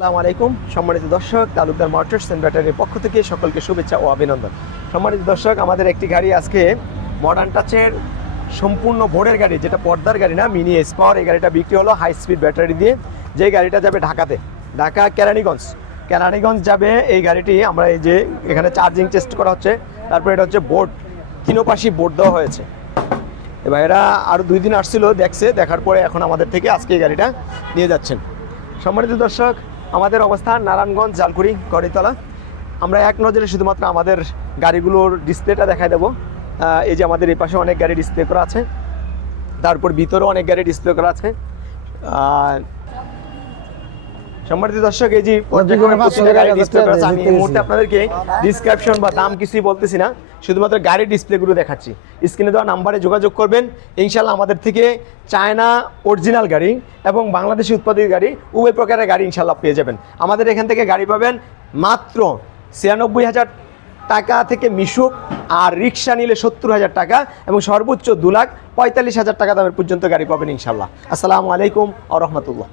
আসসালামু আলাইকুম। সম্মানিত দর্শক, তালুকদার মোটরস অ্যান্ড ব্যাটারির পক্ষ থেকে সকলকে শুভেচ্ছা ও অভিনন্দন। সম্মানিত দর্শক, আমাদের একটি গাড়ি আজকে মডার্ন টাচের সম্পূর্ণ ভোরের গাড়ি, যেটা পর্দার গাড়ি না মিনি এস পাওয়ার এই গাড়িটা বিক্রি হলো হাই স্পিড ব্যাটারি দিয়ে। যে গাড়িটা যাবে ঢাকাতে, ঢাকা কেরানীগঞ্জ। কেরানীগঞ্জ যাবে এই গাড়িটি, আমরা এই যে এখানে চার্জিং টেস্ট করা হচ্ছে, তারপরে এটা হচ্ছে বোর্ড তিনোপাশি বোর্ড দেওয়া হয়েছে। এবার এরা আরও দুই দিন আসছিল দেখছে, দেখার পরে এখন আমাদের থেকে আজকে এই গাড়িটা নিয়ে যাচ্ছেন। সম্মানিত দর্শক আমাদের অবস্থান নারায়ণগঞ্জ, জালকুড়ি, গড়িতলা। আমরা এক নজরে শুধুমাত্র আমাদের গাড়িগুলোর ডিসপ্লেটা দেখায় দেবো। এই যে আমাদের এই পাশে অনেক গাড়ি ডিসপ্লে করা আছে। তারপর ভিতরেও অনেক গাড়ি ডিসপ্লে করা আছে। সম্মানিত দর্শক এই যে আমি এই মুহূর্তে আপনাদেরকে ডিসক্রিপশন বা দাম কিছুই বলতেছি না শুধুমাত্র গাড়ির ডিসপ্লেগুলো দেখাচ্ছি। স্ক্রিনে দেওয়া নাম্বারে যোগাযোগ করবেন। ইনশাল্লাহ আমাদের থেকে চায়না অরিজিনাল গাড়ি এবং বাংলাদেশি উৎপাদিত গাড়ি উভয় প্রকারের গাড়ি ইনশাল্লাহ পেয়ে যাবেন। আমাদের এখান থেকে গাড়ি পাবেন মাত্র ছিয়ানব্বই হাজার টাকা থেকে মিশুক আর রিক্সা নিলে সত্তর হাজার টাকা এবং সর্বোচ্চ দু লাখ পঁয়তাল্লিশ হাজার টাকা দামের পর্যন্ত গাড়ি পাবেন ইনশাল্লাহ আসসালামু আলাইকুম আ রহমতুল্লাহ।